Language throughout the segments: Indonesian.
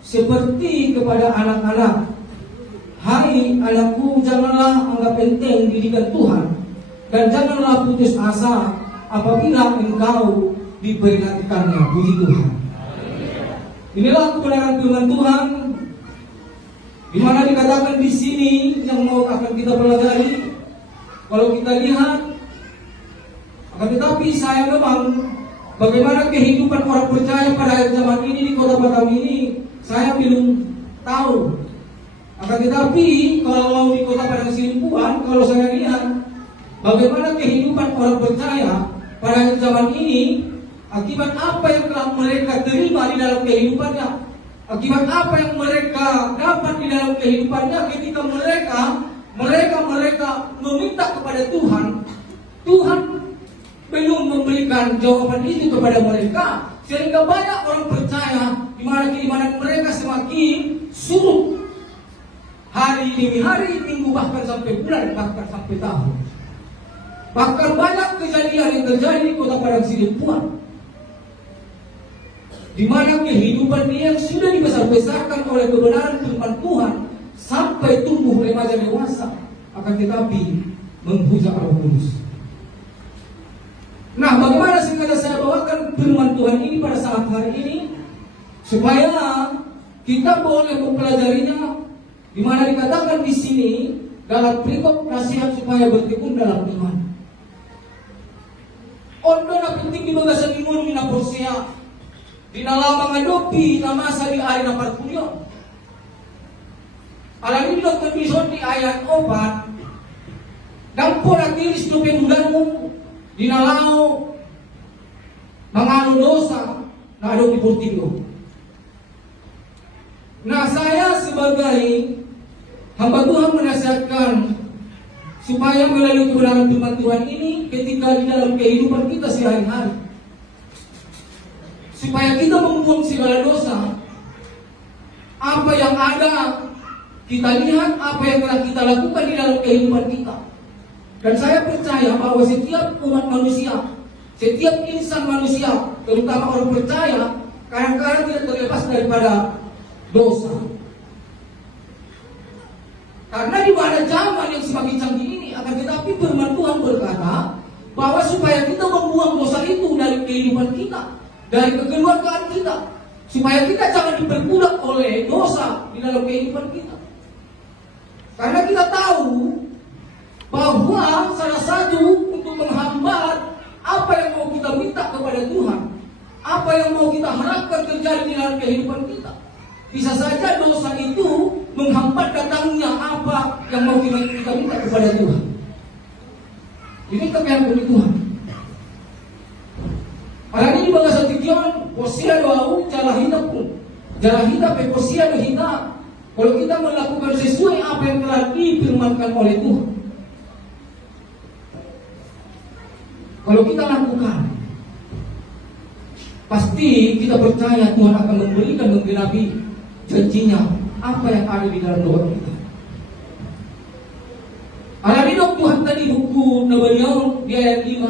seperti kepada anak-anak. Hai anakku, janganlah anggap enteng didikan Tuhan, dan janganlah putus asa apabila engkau diperingatkannya. Puji Tuhan. Inilah kebenaran firman Tuhan, di mana dikatakan di sini yang mau akan kita pelajari. Kalau kita lihat, akan tetapi saya memang bagaimana kehidupan orang percaya pada akhir zaman ini di kota Batam ini, saya belum tahu. Akan tetapi kalau di kota Padang Sidimpuan, kalau saya lihat bagaimana kehidupan orang percaya pada akhir zaman ini, akibat apa yang telah mereka terima di dalam kehidupannya, akibat apa yang mereka dapat di dalam kehidupannya, ketika mereka meminta kepada Tuhan, Tuhan belum memberikan jawaban itu kepada mereka, sehingga banyak orang percaya di mana keimanan mereka semakin surut hari demi hari, minggu, bahkan sampai bulan, bahkan sampai tahun. Bahkan banyak kejadian yang terjadi di kota Padang Sidimpuan, di mana kehidupan dia yang sudah dibesar-besarkan oleh kebenaran firman Tuhan sampai tumbuh remaja dewasa, akan tetapi menghujat Roh Kudus. Nah, bagaimana sengaja saya bawakan firman Tuhan ini pada saat hari ini, supaya kita boleh mempelajarinya, di mana dikatakan di sini dalam perikop nasihat supaya bertekun dalam iman. Ondo na penting di bagasan imun mina porsia, di nalamang adopi na masa di ari na parkulyo. Alam ini dokter bison di ayat 4, dampo na tiris do pendulanmu di nalao mangano dosa na adopi portigo. Nah, saya sebagai hamba Tuhan menasihatkan supaya melalui kebenaran firman Tuhan ini ketika di dalam kehidupan kita sehari-hari, supaya kita membuang segala dosa, apa yang ada kita lihat, apa yang telah kita lakukan di dalam kehidupan kita. Dan saya percaya bahwa setiap umat manusia, setiap insan manusia, terutama orang percaya, kadang-kadang tidak terlepas daripada dosa. Karena di mana zaman yang semakin canggih ini, akan tetapi firman Tuhan berkata bahwa supaya kita membuang dosa itu dari kehidupan kita, dari kekeluargaan kita, supaya kita jangan diperbudak oleh dosa di dalam kehidupan kita. Karena kita tahu bahwa salah satu untuk menghambat apa yang mau kita minta kepada Tuhan, apa yang mau kita harapkan terjadi di dalam kehidupan kita, bisa saja dosa itu menghambat datangnya apa yang mau kita minta kepada Tuhan. Ini kebiasaan Tuhan. Orang ini bahasa Tikion, posia doau, jalan hidup pun, jalan hidup posia do hidup. Kalau kita melakukan sesuai apa yang telah difirmankan oleh Tuhan, kalau kita lakukan, pasti kita percaya Tuhan akan memberikan, menggenapi janjinya apa yang ada di dalam doa kita. Alami dok Tuhan tadi buku Nabayaw di ayat 5.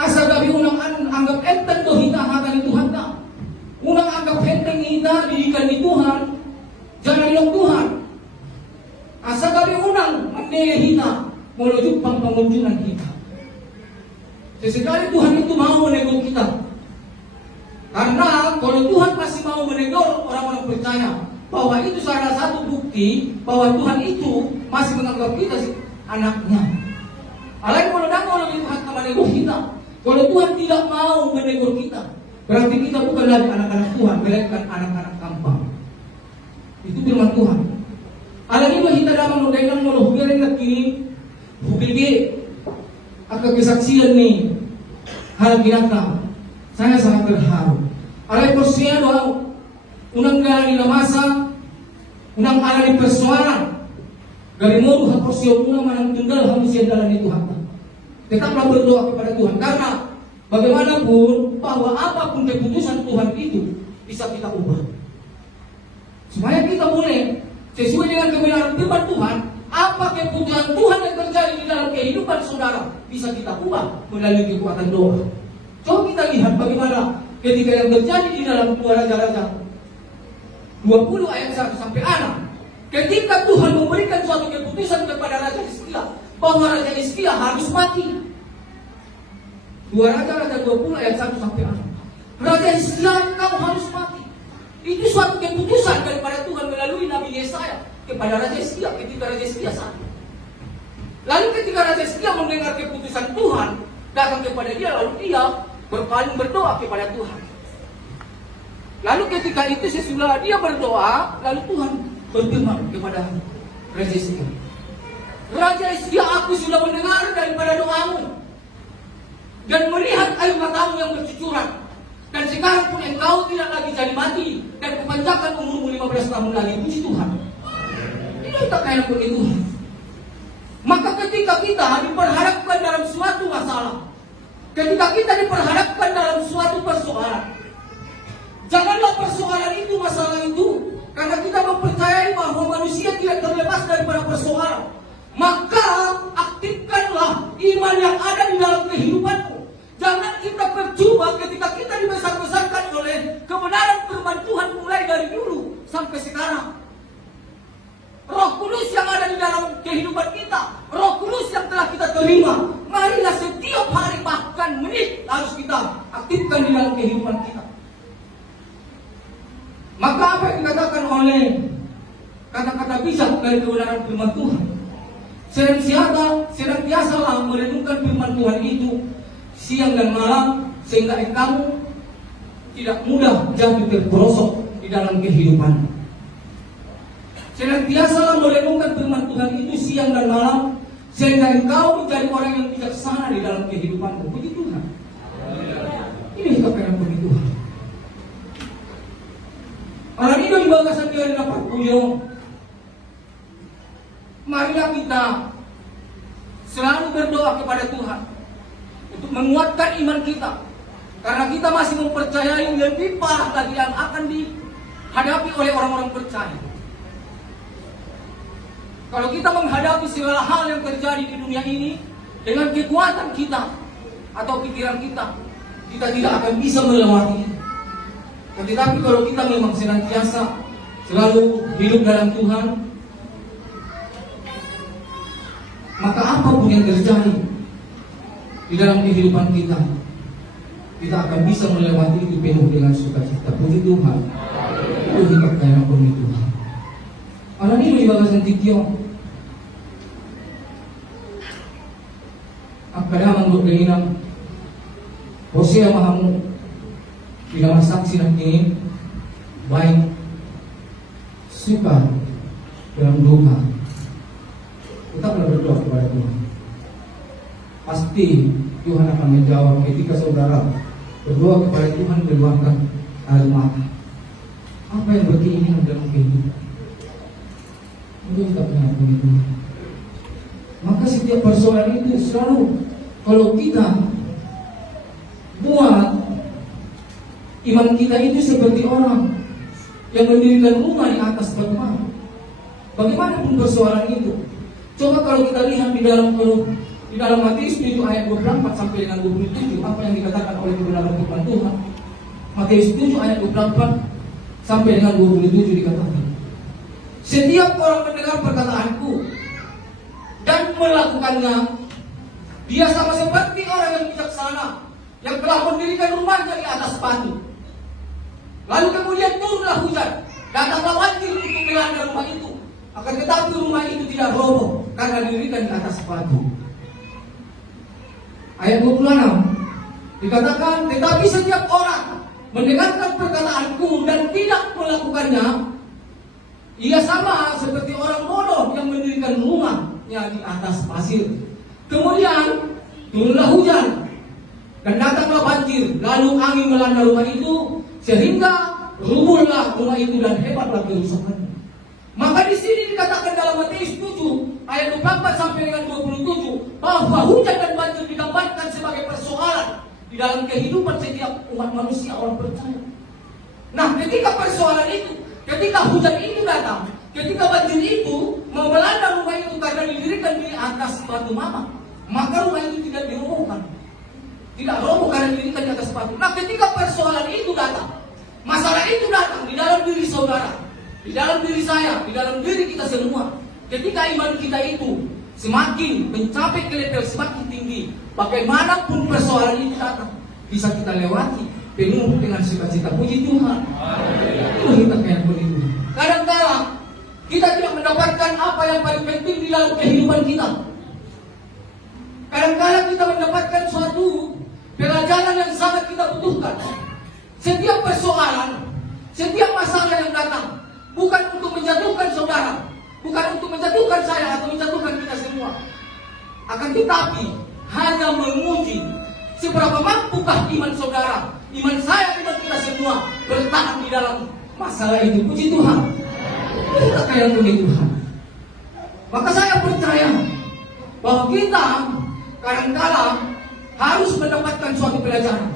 Asa gabi unang anggap enten to hita hata ni Tuhan ta. Unang anggap enten hita didikan ni Tuhan, jangan yung Tuhan. Asa gabi unang mandele hita menuju pengunjungan kita. Sesekali Tuhan itu mau menegur kita. Karena kalau Tuhan masih mau menegur orang-orang percaya, bahwa itu salah satu bukti bahwa Tuhan itu masih menganggap kita anaknya. Alain kalau Tuhan menegur kita, kalau Tuhan tidak mau menegur kita, berarti kita bukan lagi anak-anak Tuhan, melainkan anak-anak kampung. Itu firman Tuhan. Alain itu kita dapat menggunakan hubungan lagi, hubungan akan kesaksian nih hal binatang. Saya sangat terharu. Alay porsiya doang unang gala nila masa, unang ala ni persoalan. Dari modu ha porsiya unang manang tunggal hamusian dalam itu hak. Tetaplah berdoa kepada Tuhan, karena bagaimanapun bahwa apapun keputusan Tuhan itu bisa kita ubah. Supaya kita boleh sesuai dengan kebenaran firman Tuhan, apa keputusan Tuhan yang terjadi di dalam kehidupan saudara bisa kita ubah melalui kekuatan doa. Coba kita lihat bagaimana ketika yang terjadi di dalam 2 Raja-Raja 20 ayat 1 sampai 6. Ketika Tuhan memberikan suatu keputusan kepada Raja Hizkia bahwa Raja Hizkia harus mati. 2 Raja-Raja 20 ayat 1 sampai 6. Raja Hizkia, kamu harus mati. Itu suatu keputusan daripada Tuhan melalui Nabi Yesaya kepada Raja Hizkia ketika Raja Hizkia sakit. Lalu ketika Raja Hizkia mendengar keputusan Tuhan datang kepada dia, lalu dia berpaling berdoa kepada Tuhan. Lalu ketika itu sesudah dia berdoa, lalu Tuhan berfirman kepada Raja Hizkia, Raja Hizkia, aku sudah mendengar daripada doamu dan melihat air matamu yang bercucuran. Dan sekarang pun engkau tidak lagi jadi mati dan kupanjangkan umurmu 15 tahun lagi. Puji Tuhan. Ini tak kayak begitu. Maka ketika kita diperhadapkan dalam suatu masalah, ketika kita diperhadapkan dalam suatu persoalan, janganlah persoalan itu masalah itu, karena kita mempercayai bahwa manusia tidak terlepas daripada persoalan. Maka aktifkanlah iman yang ada di dalam kehidupanmu. Jangan kita percuma ketika kita dibesar-besarkan oleh kebenaran firman Tuhan mulai dari dulu sampai sekarang. Roh Kudus yang ada di dalam kehidupan kita, Roh Kudus yang telah kita terima, marilah setiap hari bahkan menit harus kita aktifkan di dalam kehidupan kita. Maka apa yang dikatakan oleh kata-kata bijak dari kebenaran firman Tuhan, senantiasalah merenungkan firman Tuhan itu siang dan malam, sehingga kamu tidak mudah jatuh terperosok di dalam kehidupan. Senantiasalah merenungkan firman Tuhan itu siang dan malam, sehingga engkau menjadi orang yang bijaksana di dalam kehidupanmu. Puji Tuhan. Ini kebenaran bagi Tuhan. Orang itu dibanggasan dia dapat puyo. Marilah kita selalu berdoa kepada Tuhan untuk menguatkan iman kita, karena kita masih mempercayai lebih parah lagi yang akan dihadapi oleh orang-orang percaya. Kalau kita menghadapi segala hal yang terjadi di dunia ini dengan kekuatan kita atau pikiran kita, kita tidak akan bisa melewati. Tetapi kalau kita memang senantiasa selalu hidup dalam Tuhan, maka apapun yang terjadi di dalam kehidupan kita, kita akan bisa melewati itu penuh dengan sukacita. Puji Tuhan. Itu hidup kaya puji Tuhan. Orang ini ibagasan tikyo. Akada manggulinang Hosea mahamu bila saksi ng kini baik suka dalam duka. Tetaplah berdoa kepada Tuhan. Pasti Tuhan akan menjawab ketika saudara berdoa kepada Tuhan meluapkan air mata. Apa yang berkeinginan dalam kehidupan itu kita punya Tuhan. Maka setiap persoalan itu selalu kalau kita buat iman kita itu seperti orang yang mendirikan rumah di atas batu bara. Bagaimanapun persoalan itu. Coba kalau kita lihat di dalam Matius 7 ayat 24 sampai dengan 27, apa yang dikatakan oleh kebenaran firman Tuhan. Matius 7 ayat 24 sampai dengan 27 dikatakan, setiap orang mendengar perkataanku dan melakukannya, dia sama seperti orang yang bijaksana yang telah mendirikan rumahnya di atas batu. Lalu kemudian turunlah hujan, datanglah banjir untuk melanda rumah itu. Akan tetapi rumah itu tidak roboh karena didirikan di atas batu. Ayat 26 dikatakan, tetapi setiap orang mendengarkan perkataanku dan tidak melakukannya, ia sama seperti orang bodoh yang mendirikan rumahnya di atas pasir. Kemudian turunlah hujan dan datanglah banjir, lalu angin melanda rumah itu sehingga rubuhlah rumah itu dan hebatlah kerusakannya. Maka di sini dikatakan dalam Matius 7 ayat 24 sampai dengan 27 bahwa hujan dan banjir digambarkan sebagai persoalan di dalam kehidupan setiap umat manusia, orang percaya. Nah, ketika persoalan itu, ketika hujan itu datang, ketika banjir itu melanda rumah itu karena didirikan di atas batu mama, maka rumah itu tidak dirobohkan. tidak roboh karena didirikan di atas batu. Nah, ketika persoalan itu datang, masalah itu datang di dalam diri saudara, di dalam diri saya, di dalam diri kita semua. Ketika iman kita itu semakin mencapai ke level semakin tinggi, bagaimanapun persoalan itu datang, bisa kita lewati penuh dengan sukacita. Puji Tuhan. Itu kita kayak begitu. Kadang-kala kita tidak mendapatkan apa yang paling penting di dalam kehidupan kita. Kadang-kala kita mendapatkan suatu pelajaran yang sangat kita butuhkan. Setiap persoalan, setiap masalah yang datang, bukan untuk menjatuhkan saudara, bukan untuk menjatuhkan saya atau menjatuhkan kita semua. Akan tetapi hanya menguji seberapa mampukah iman saudara, iman saya, iman kita semua bertahan di dalam masalah itu. Puji Tuhan. Kita kayak puji Tuhan. Maka saya percaya bahwa kita kadang-kala harus mendapatkan suatu pelajaran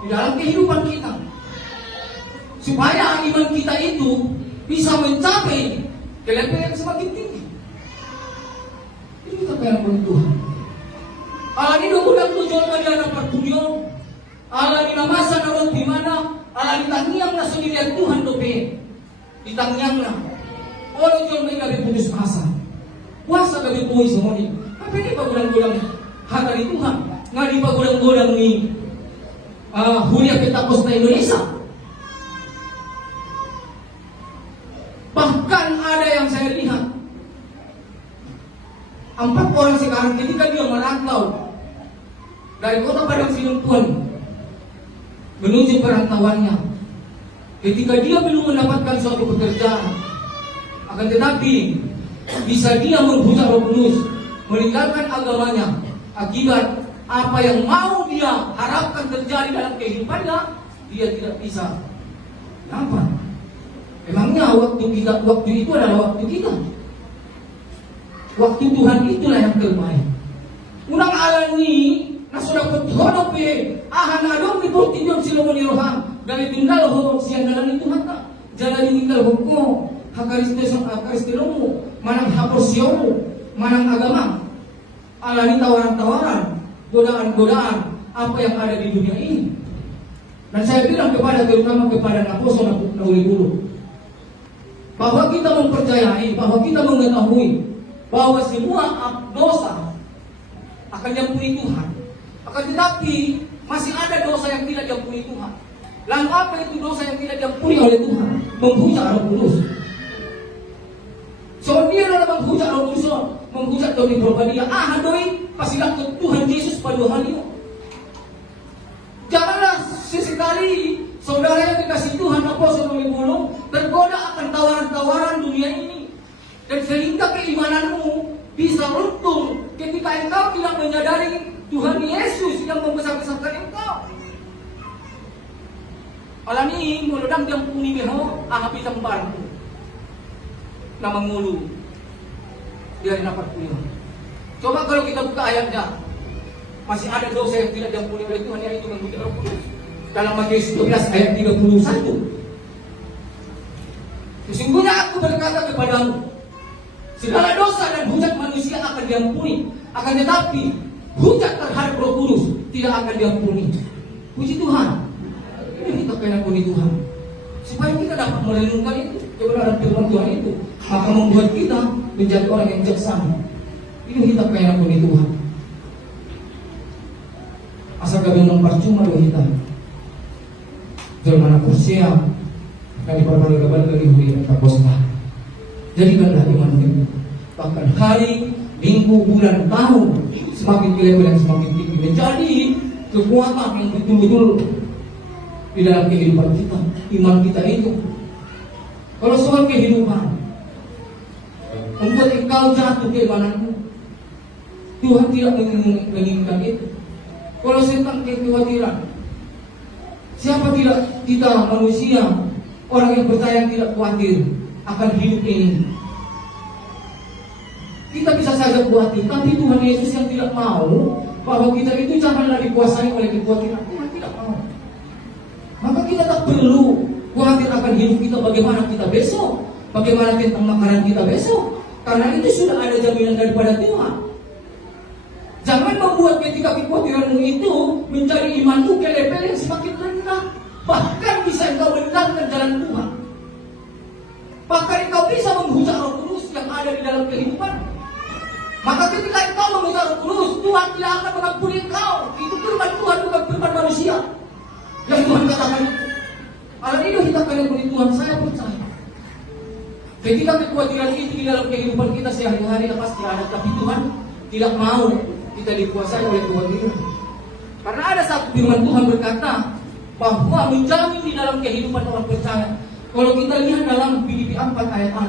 di dalam kehidupan kita, supaya iman kita itu bisa mencapai ke level yang semakin tinggi. Ini kita kayak puji Tuhan. Allah ini dokunan tujuan pada dapat tujuan. Allah di masa namun di mana Allah ditangiang na sendirian Tuhan dope. Ditangiang na. Orang jual mereka putus asa. Puasa kami puji semua ini. Tapi ini pagulang-gulang hata di Tuhan. Nga di pagulang-gulang ni Hulia Pentakos na Indonesia. Bahkan ada yang saya lihat 4 orang sekarang ketika dia merantau dari kota Padang Sinuntuan menuju perantauannya, ketika dia belum mendapatkan suatu pekerjaan, akan tetapi bisa dia menghujat Roh Kudus, meninggalkan agamanya akibat apa yang mau dia harapkan terjadi dalam kehidupannya, dia tidak bisa. Kenapa? Emangnya waktu itu adalah waktu kita. Waktu Tuhan itulah yang terbaik. Unang alani na sudah berhodok pe ahan adong di portinyon sila mo nirohan dari tinggal hodok siya dalam itu mata jalan tinggal hukum hakaristilong manang haposyo manang agama alani tawaran-tawaran godaan-godaan apa yang ada di dunia ini. Dan saya bilang terutama kepada apostol na uli-uli bahwa kita mempercayai, bahwa kita mengetahui bahwa semua dosa akan diampuni Tuhan. Akan tetapi masih ada dosa yang tidak diampuni Tuhan. Lalu apa itu dosa yang tidak diampuni oleh Tuhan? Menghujat Roh Kudus. So dia adalah menghujat Roh Kudus, menghujat doi pribadi. Hadoi pasilang ke Tuhan Yesus pada hari itu. Janganlah sesekali saudara yang dikasih Tuhan apostol memulung tergoda akan tawaran-tawaran dunia ini. Dan sehingga keimananmu bisa runtuh ketika engkau tidak menyadari Tuhan Yesus yang membesar-besarkan engkau. Alani muludang yang puni meho ahapi tambarku na mangulu dari dapat punya. Coba kalau kita buka ayatnya, masih ada dosa yang tidak diampuni oleh Tuhan, yaitu menghujat Roh Kudus. Dalam Matius 12 ayat 31. Sesungguhnya aku berkata kepadamu, segala dosa dan hujat manusia akan diampuni, akan tetapi hujat terhadap Roh Kudus tidak akan diampuni. Puji Tuhan. Ini kita kena ampuni Tuhan. Supaya kita dapat merenungkan itu, kebenaran firman Tuhan itu, maka membuat kita menjadi orang yang bijaksana. Ini kita kena ampuni Tuhan. Asal kami mempercuma doa kita. Jangan kursia akan diperbarui dari huri dan posna. Jadikanlah iman kita. Bahkan hari, minggu, bulan, tahun semakin level dan semakin tinggi menjadi kekuatan yang betul-betul di dalam kehidupan kita. Iman kita itu. Kalau soal kehidupan membuat engkau jatuh keimananmu, Tuhan tidak menginginkan itu. Kalau tentang kekhawatiran, siapa tidak kita manusia, orang yang percaya tidak khawatir akan hidup ini. Kita bisa saja khawatir, tapi Tuhan Yesus yang tidak mau bahwa kita itu janganlah dikuasai oleh kekhawatiran. Tuhan tidak mau. Maka kita tak perlu khawatir akan hidup kita, bagaimana kita besok, bagaimana tentang makanan kita besok, karena itu sudah ada jaminan daripada Tuhan. Jangan membuat ketika kekhawatiranmu itu menjadi imanmu ke level yang semakin rendah. Bahkan bisa engkau meninggalkan jalan Tuhan. Bahkan engkau bisa menghujat Roh Kudus yang ada di dalam kehidupan. Maka ketika engkau menghujat Roh Kudus, Tuhan tidak akan mengampuni engkau. Itu firman Tuhan, bukan firman manusia. Yang Tuhan katakan itu. Alam ini kita akan mengampuni Tuhan, saya percaya. Ketika kekhawatiran itu di dalam kehidupan kita sehari-hari pasti ada, tapi Tuhan tidak mau kita dikuasai oleh kekhawatiran. Karena ada satu firman Tuhan berkata bahwa menjamin di dalam kehidupan orang percaya. Kalau kita lihat dalam Filipi 4 ayat 6,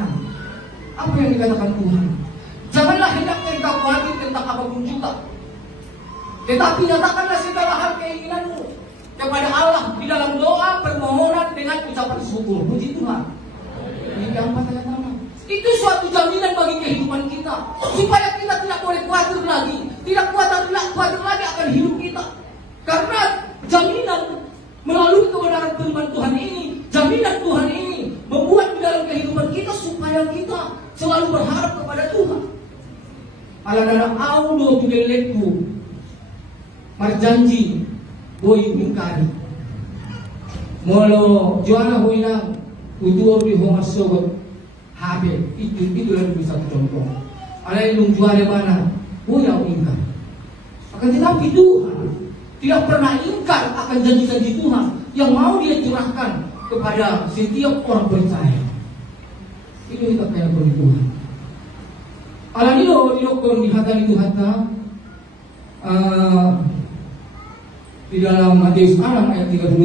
apa yang dikatakan Tuhan? Janganlah hendaknya engkau khawatir tentang apapun juga, tetapi nyatakanlah segala hal keinginanmu kepada Allah di dalam doa permohonan dengan ucapan syukur. Puji Tuhan. Filipi 4 ayat 6. Itu suatu jaminan bagi kehidupan kita, supaya kita tidak boleh khawatir lagi, tidak khawatir lagi akan hidup kita. Karena jaminan melalui kebenaran firman Tuhan ini, jaminan Tuhan ini membuat di dalam kehidupan kita supaya kita selalu berharap kepada Tuhan. Aladana audo tugelekku marjanji boy mingkari molo juana hoinang utuor di homasogot habe itu yang bisa contoh. Alai lung juare mana boya ingkar. Akan tetapi Tuhan tidak pernah ingkar akan janji-janji Tuhan yang mau dia curahkan kepada setiap orang percaya. Ini kita kaya oleh Tuhan. Alam ini kung dihatan itu hatta di dalam Matius 6 ayat 33.